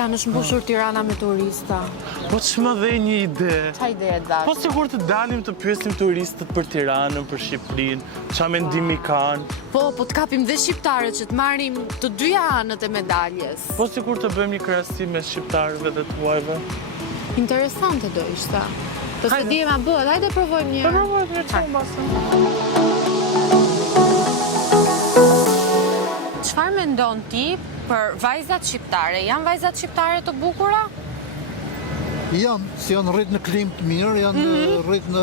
janë është mbushur Tirana me turista. Po që më dhe një ide. Qa ide e dash? Po sigur të dalim të pyesim turistët për Tiranën, për Shqipërinë, qa mendimi kanë. Po të kapim dhe shqiptarët që të marrim të dyja anët e medaljes. Po sigur të bëjmë një krahasim me shqiptarëve dhe të huajve. Interesante do ishte. Të se di e ma bëhet, hajde provojmë një. Provojmë një çfarë mbasëm. Çfarë mendon ti për vajzat shqiptare? Janë vajzat shqiptare të bukura? Janë, si janë rritë në klimë të mirë, janë rritë në...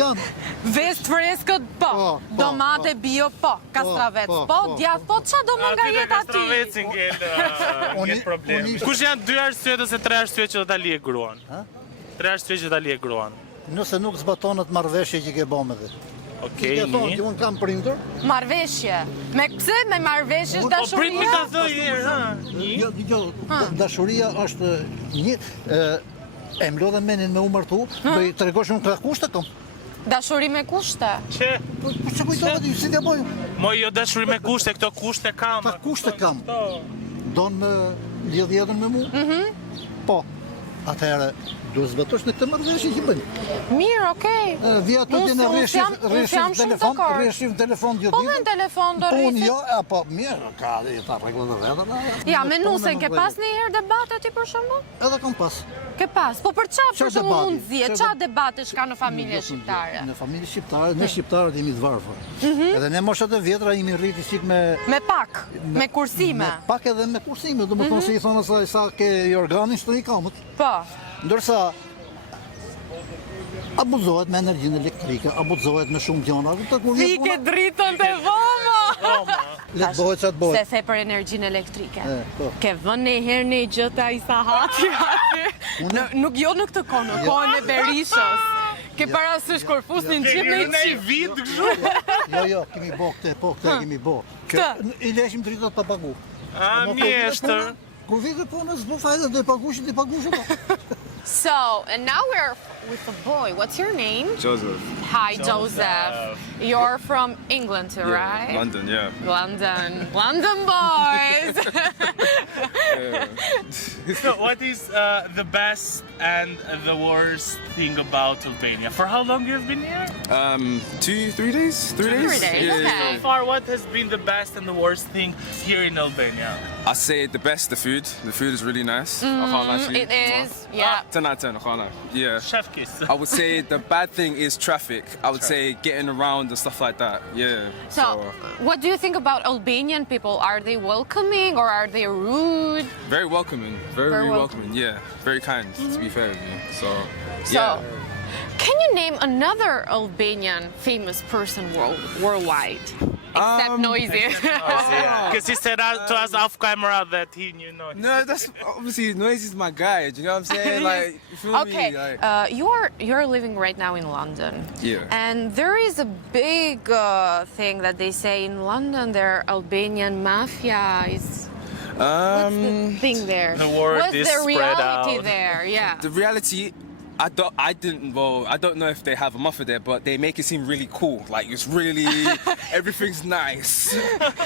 janë. Vest freskët, po. Domate bio, po. Kastravec, po. Djath, po. Qa do më nga jetë ati? Kastravecin ngjetë problem. Kush janë 2 arsyet ose 3 arsyet që do ta lije gruan? 3 arsyet që ta lije gruan. Nëse nuk zbatonët marrëveshje që ke bëmë edhe. Okej, Që thonë që unë kam prindur. Marrëveshje. Me pse me marrëveshje Po prit mi dashuria? ka thënë Jo, dashuria është një... E mlodhe menin me u martu, do i tregosh unë ka kushte kom. Dashuri me kushte. Që? Po që kujtove ti, si t'ja boju? Mo jo dashuri me kushte, këto kushte kam. Ka kushte kam. Donë me lidhjetën me mu? Po. Atëherë, do zbatosh në këtë marrëveshje që bëjnë. Mirë, okej. Vija të dine rreshim telefon Po me në telefon do Po unë rrisit. jo, po mirë, ka dhe ta regullë dhe vetë. Ja, me nusen, ke pas një herë debate ti për shumë? Edhe kam pas. Ke pas, po për qa për shumë debati? mundësie, qa debate shka në familje shqiptare? Në familje shqiptare, ne shqiptarët jemi të varfër. Edhe ne moshat e vjetra jemi rriti qik me... Me pak, me kursime. Pak edhe me kursime, do më thonë se i thonë asaj sa ke i organin shtë i kamët. Po. Ndërsa, abuzohet me energjinë elektrike, abuzohet me shumë gjona. Vike dritën të voma! Letë bëhet që atë Se bëhet. the për energjinë elektrike. Po. Ke vën e herë në gjëta i sa hati. Nuk jo në këtë kohë, në kohën e Berishës. Ke parasysh kur fusnin qip në i qip. Vit kështu. Jo, kemi bo këte, kemi bo. I leshim dritat pa pagu. A mjeshtër. Kur vite punës, s'bo fajde, do i pagushin, po. So, and now we're with a boy. What's your name? Joseph. Hi, Joseph. You're from England, right? London, yeah. London. London boys! So what is the best and the worst thing about Albania? For how long you've been here? 3 days? 3 days? 3 days, Yeah, okay. So far, what has been the best and the worst thing here in Albania? I say the best, the food. The food is really nice. I can't lie to you. It is, yeah. 10 out of 10, I can't lie. Yeah. Chef kiss. I would say the bad thing is traffic. I would say getting around and stuff like that. Yeah. So, what do you think about Albanian people? Are they welcoming or are they rude? Very welcoming. Very, Very very welcoming. welcoming. Yeah. Very kind, to be fair with you. So, So, yeah. can you name another Albanian famous person worldwide? Except Noisy. Because he said to us off camera that he knew Noisy. No, that's obviously Noisy is my guy. Do you know what I'm saying? Like, you feel Okay, me? Like, you're living right now in London. Yeah. And there is a big thing that they say in London, their Albanian mafia is... What's the thing there? The word What's is the spread reality out. there? Yeah. the reality, I don't know if they have a mafia there, but they make it seem really cool. Like it's really, everything's nice.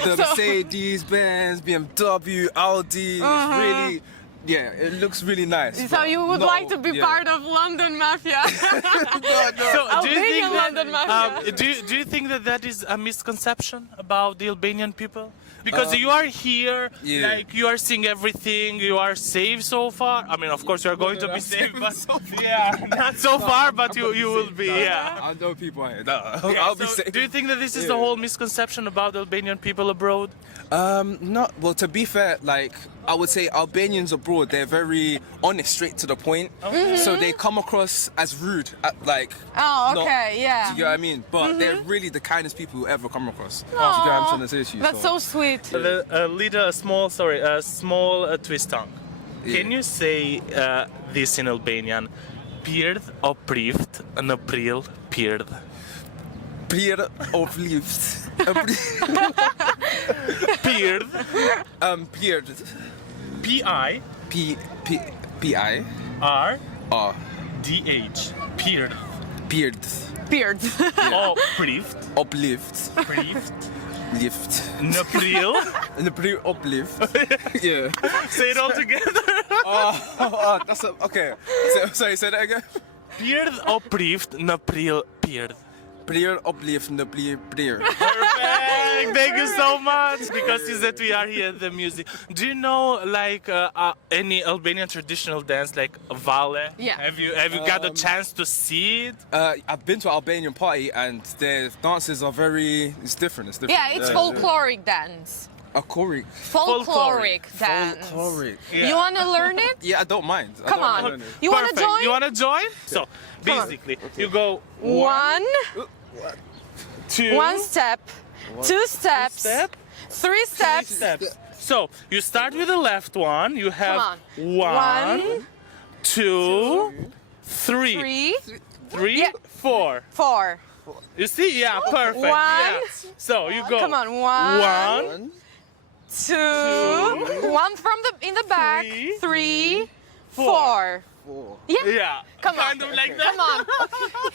The Mercedes, Benz, BMW, Audi, it's really, yeah, it looks really nice. So you would like to be part of London mafia? So do you think Albanian London mafia. do you think that is a misconception about the Albanian people? Because you are here, yeah. like you are seeing everything, you are safe so far. I mean, of course, you are going to be safe, but yeah, not so far, but you will be, yeah. I know people out here. No, Yeah, I'll be so safe. do you think that this is the whole misconception about Albanian people abroad? Not well. To be fair, like I would say, Albanians abroad, they're very honest, straight to the point. So they come across as rude, like. Oh, not- okay, yeah. Do you get what I mean? But they're really the kindest people you ever come across. Do you get what I'm trying to say to you? That's so sweet. A small twist tongue. Yeah. Can you say this in Albanian? Pirdh o prift në prill pirdh. Prier of liefst. Pirdh. Pierd. P-I P-I R R D-H. Pirdh. Beard. Beard. O prift. Uplift. Prift. Uplift. Në prill. Në prill uplift. Yeah. Say it all together. That's okay. Sorry, say that again. Pirdh o prift në prill pirdh. Prill uplift në prill prill. Perfect. Thank you so much because you said we are here at the music. Do you know like any Albanian traditional dance like Vale? Yeah. Have you got a chance to see it? I've been to an Albanian party and their dances are it's different. It's different. Yeah, it's folkloric dance. Folkloric dance. Folkloric. Yeah. You want to learn it? Yeah, I don't mind. Come on. You want to Perfect. join? You want to join? So basically, you go One step, two steps, step, three steps. steps. So you start with the left one. You have Come on. one, two, three, Yeah. four. Four. You see? Yeah, perfect. One. Yeah. So you go. Come on. One, One, two. One from in the back. Three. Three, four. four. Yeah. Yeah. Come on. Kind of like that. Come on.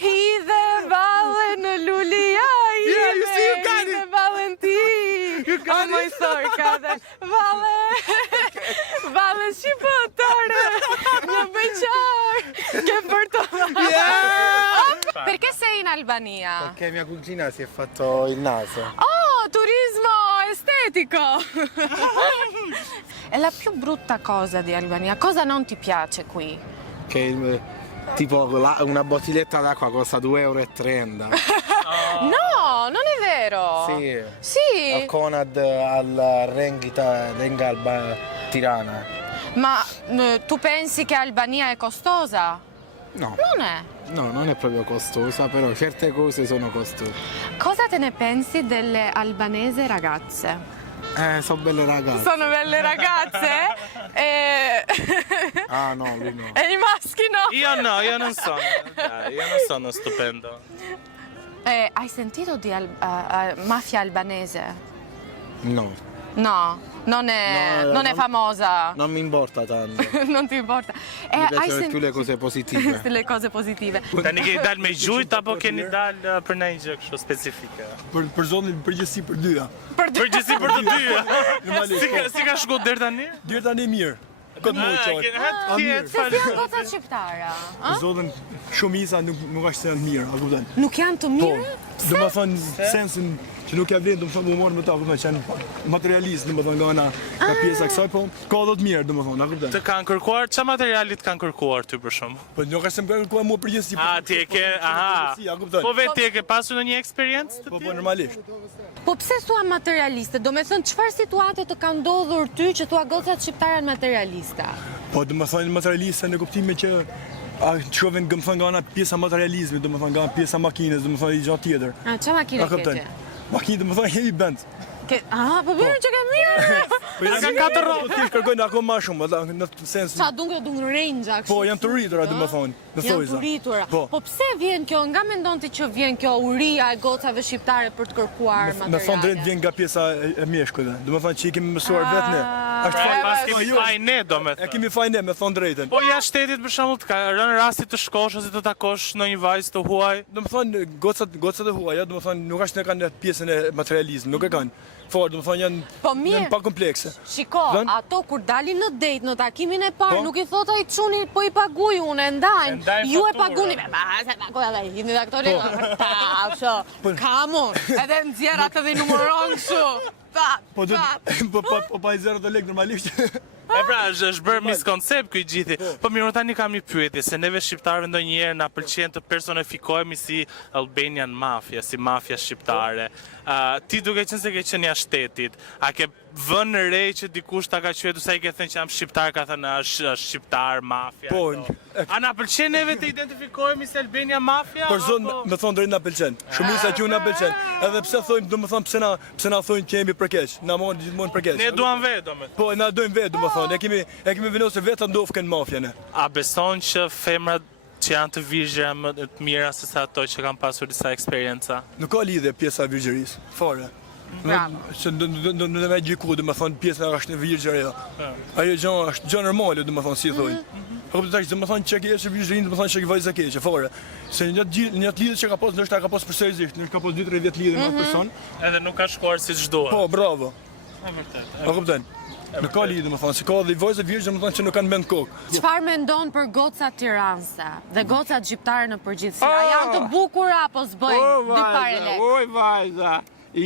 Hidhe vale në lulia. Yeah, you see, you got it. Hidhe Valentin. You got my it. story, kade. Vale. Vale shqiptare. Një beqar. Che për të Perché sei in Albania? Perché mia cugina si è fatto il naso. Oh, turismo estetico! È la più brutta cosa di Albania. Cosa non ti piace qui? Che tipo una bottiglietta d'acqua costa 2,30 euro. No, non è vero! Sì. Sì, Al Conad, al Renga Tirana. ma tu pensi che Albania è costosa? No. Non è. No, non è proprio costosa, però certe cose sono costose. Cosa te ne pensi delle albanese ragazze? Sono belle ragazze. Sono belle ragazze? Ah no, lui no. E i maschi no? Io no, io non sono. Dai, io non sono stupendo. Hai sentito di mafia albanese? No. No, non è famosa. Non mi importa tanto. Non ti importa. Mi piacciono più le cose positive. Le cose positive. Tani keni dal me gjujt apo keni dal për ndonjë gjë kështu specifike? Për zonin përgjithësi për dyja. Përgjithësi për të dyja. Si ka shkuar deri tani? Deri tani mirë. Këtë më qoj. Se si janë gocat shqiptare? Për zonin shumica nuk është se janë mirë, a kupton? Nuk janë të mirë? Domethënë sensin që nuk ja vlen domethënë humor me ta, kupton, që janë materialist domethënë nga ana ka pjesa kësaj, po ka edhe të mirë domethënë, a kupton? Të kanë kërkuar, çfarë materialit kanë kërkuar ty për shkak? Po nuk është se më kërkuar mua përgjithësi. Ti e ke, aha. A kupton? Po vetë ti e ke pasur ndonjë eksperiencë të Po tillë? normalisht. Po pse thua materialiste? Do me thënë, çfarë situate të ka ndodhur ty që thua gocat shqiptare janë materialista? Po domethënë materialiste në kuptimin që shohin domethënë nga ana pjesa materializmit, domethënë nga pjesa makinës, domethënë i gjatë tjetër. A, që makine kete? Makinë domethënë heavy band. Po mirë që ke mirë! Po janë katër rrotë. Po ti kërkojnë akoma më shumë, në sens. Sa dung range kështu. Po janë të rritura domethënë, në Janë thojza. të rritura. Po. Po pse vjen kjo? Nga mendon ti që vjen kjo uria e gocave shqiptare për të kërkuar materiale? Me thonë drejt vjen nga pjesa e mjeshkujve. Domethënë që i kemi mësuar vetë ne. Është Po fajin. pas kemi faj ne E domethënë. kemi fajin ne, me thonë drejtën. Po jashtë shtetit për shembull të ka rënë rasti të shkosh ose të takosh ndonjë vajzë të huaj. Domethënë gocat e huaja, domethënë nuk është ne kanë pjesën e materializmit, nuk e kanë. Fort, domethënë Po mirë. janë pa komplekse. Shiko, Dën? ato kur dalin në date, në takimin e parë, Po. nuk i thot ai çuni, po i paguaj unë, e ndajnë. ndajnë Ju e faturën. paguni, se paguaj ai, jeni aktori. Ta, sho. Come on. Edhe nxjerr atë dhe numëron kështu. Pa, Po do pa. po pa i zero të lek normalisht. E pra, është bërë miskoncept ky gjithi. Po mirë, tani kam një pyetje, se neve shqiptarëve ndonjëherë na pëlqen të personifikohemi si Albanian Mafia, si mafia shqiptare. Ti duke qenë se ke qenë jashtë shtetit, a ke vënë re që dikush ta ka quajtur sa i ke thënë që jam shqiptar, ka thënë është shqiptar mafia. Po, A na pëlqen neve të identifikohemi si Albania Mafia? Për zonë me thonë drejt na pëlqen. Shumica që na pëlqen. Edhe pse thonë, domethënë pse na thonë që jemi për keq. Na mohon gjithmonë për keq. Ne duam vetë, domethënë. Po na dojmë vetë domethënë. E kemi vendosur vetë ndofkën mafjane. A beson që femrat që janë të virgjëra më të mira se sa ato që kanë pasur disa eksperienca? Nuk ka lidhje pjesa e virgjërisë. Fare. Bravo. Se do me gjyku, dhe me thonë pjesën e është në virgjëre. Ajo gjë është gjë normale, dhe me thonë, si thoi. Dhe me thonë që keqe virgjërinë, dhe me thonë që vajza keqe, fare. Se një lidhje që ka pas, nështë ka pas përsërisht, nështë ka pas 2-3 vjet lidhje me person. Edhe nuk ka shkuar siç duhet. Po, bravo. Vërtet. A kupton? Nuk ka lidhje, më thonë, se ka dhe vajza virgjë, më thonë që nuk kanë mend kokë. Çfarë mendon për gocat tiranëse dhe gocat shqiptare në përgjithësi? A janë të bukura apo s'bëjnë dy paralel? Oj vajza,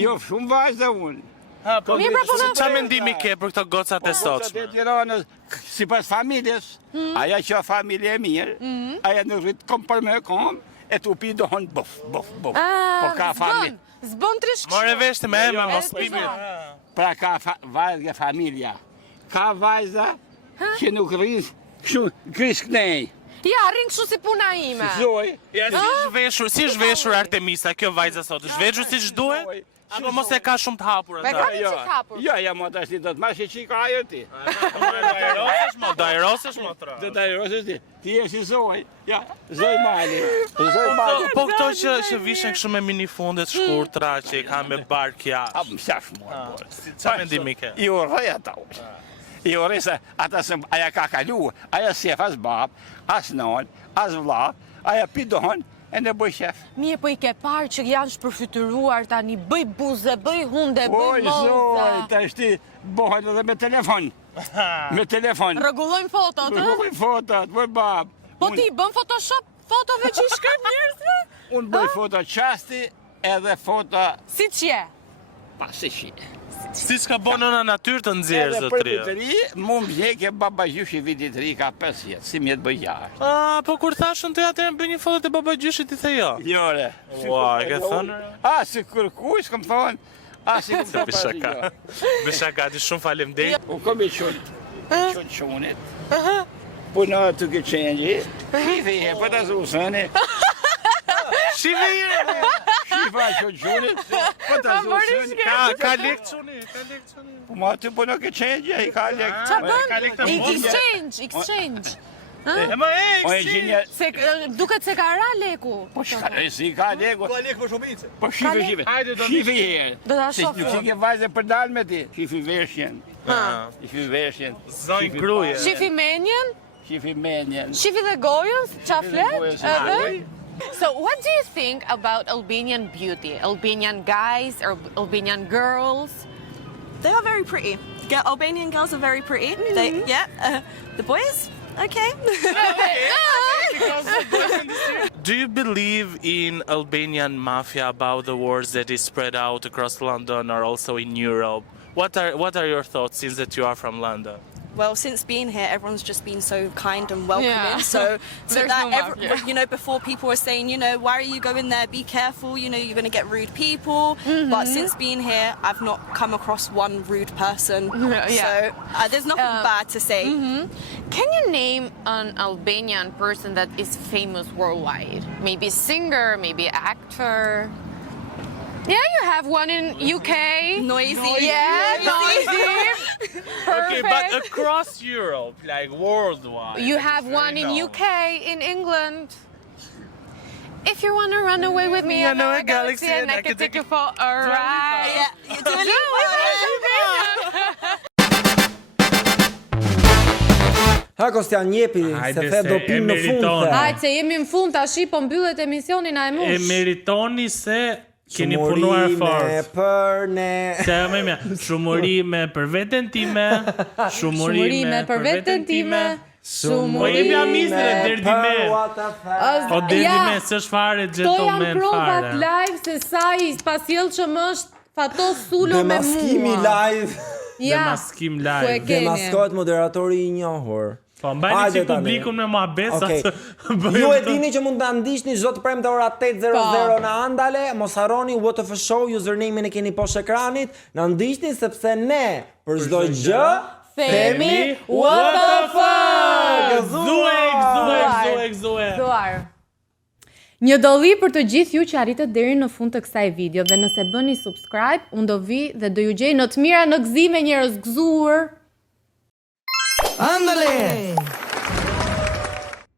jo shumë vajza unë. Mirë, pra, po Çfarë mendimi ke për këto gocat e Gocat sotshme? e Tiranës, sipas familjes, aja që familje e mirë, aja në rritë kom për me kom, e të upi dohon bof. Po ka familje. Zbën trishk. More vesh të me ema, mos po, pimi. Pra ka vajzë familja. Ka vajza që nuk rrinë kështu krish kënej. Ja, rrin kështu si puna ime. Zoj, Ja, si zhveshur Artemisa, kjo vajza sot, zhveshur siç duhet? Apo mos e ka shumë të hapur Me ka ata? një qik hapur. ja mo tash ti do të marrësh që ka ajo ti. Dajrosesh mo tra. Do të ajrosësh ti. Ti je si zoj. Ja, zoj mali. Zoj mali. Po këto që vishen kështu me minifundet shkurtra që i kanë me barkja. A më shash mua. Çfarë mendimi ke? I urrej ata. I urrej se ata se aja ka kalu, aja sjef as bab, as non, as vlla, aja pidohon e në bëj shef. Mirë, po i ke parë që janë shpërfytyruar tani, bëj buze, bëj hunde, bëj Oj, zoj, moza. ta shti bëhen edhe me telefon. Me telefon. Rregullojmë fotot, ë? Bëj fotot, bëj bab. Po ti bën Photoshop fotove që i shkrim njerëzve? Unë bëj foto qasti edhe foto Si që? pasishi. Si s'ka bënë në natyrë të nxjerrë Edhe për zotria. vitëri, mu më bjekje baba gjyshi vitit ri ka 5 jetë, si mjetë bëj jarë. Po kur thashën të atë bëj një foto të babagjyshit i the jo. Jore. Ua, e ke thënë? Si kërkuj, s'këm thonë. Si këm thonë Bëj shaka. Bëj shaka, ti shumë faleminderit. U kom i qënë qënit. Puno të këtë qenjë. Shifi e, për të zusëni. Shive jeni. Shifa qënit. Për të zusëni. Ka lek çuni, ka lek çuni. Po ma të puno këtë qenjë, i ka lek. Qa bën? lekë të Exchange. E ma O e si. gjinja, Se duket se ka ra leku. po shka, si ka lek. Ka lek për shumice. Po shifi. Hajde, do Shifi e. Do ta Se shoh. nuk ke vajze për dalë me ti. Shifi veshjen. Shifi veshjen. Zonjë gruje. Shifi menjen, Shifi menjen. shifi dhe gojën, qa flet? gojën, si Edhe? gojë. So, what do you think about Albanian beauty? Albanian guys or Albanian girls? They are very pretty. Albanian girls are very pretty. The boys, okay. Do you believe in Albanian mafia about the wars that is spread out across London or also in Europe? What are your thoughts since that you are from London? Well, since being here, everyone's just been so kind and welcoming. Yeah. So There's that no mafia. before people were saying, why are you going there? Be careful. You're going to get rude people. But since being here, I've not come across one rude person. Yeah. So there's nothing bad to say. Can you name an Albanian person that is famous worldwide? Maybe singer, maybe actor? Yeah, you have one in UK. Noisy. Yeah, noisy. Okay, but Perfect. across Europe, like worldwide. You have one in UK, in England. If you want to run away with me, I know a galaxy and I can take you for a ride. Yeah, Dua Lipa. Ha Kostian jepi, se the do pim në fund. Hajde, se jemi në fund tash, po mbyllet emisioni na e E mush. meritoni se keni punuar fort. Për ne. Se më mirë, shumërime për veten time, shumërime për veten time. Po jemi amisre deri me. O deri me s'është fare To gentleman janë provat fare. live se sa i pasjellshëm është Fatos Sulo me mua. Demaskimi live. Demaskim Ku e live. keni? Demaskohet moderatori i njohur. Po mbajni Hajde si tani. publikun me muhabet sa Okej. të Ju e dini që mund ta ndiqni çdo të premte ora 8:00 Po. në Andale. Mos harroni WTF Show, username-in e keni poshtë ekranit. Na ndiqni sepse ne për çdo gjë themi what the fuck. Gëzue. Thuar. Një dolli për të gjithë ju që arritët deri në fund të kësaj video dhe nëse bëni subscribe, unë do vi dhe do ju gjej në të mira në gëzime njerëz gëzuar. Andale.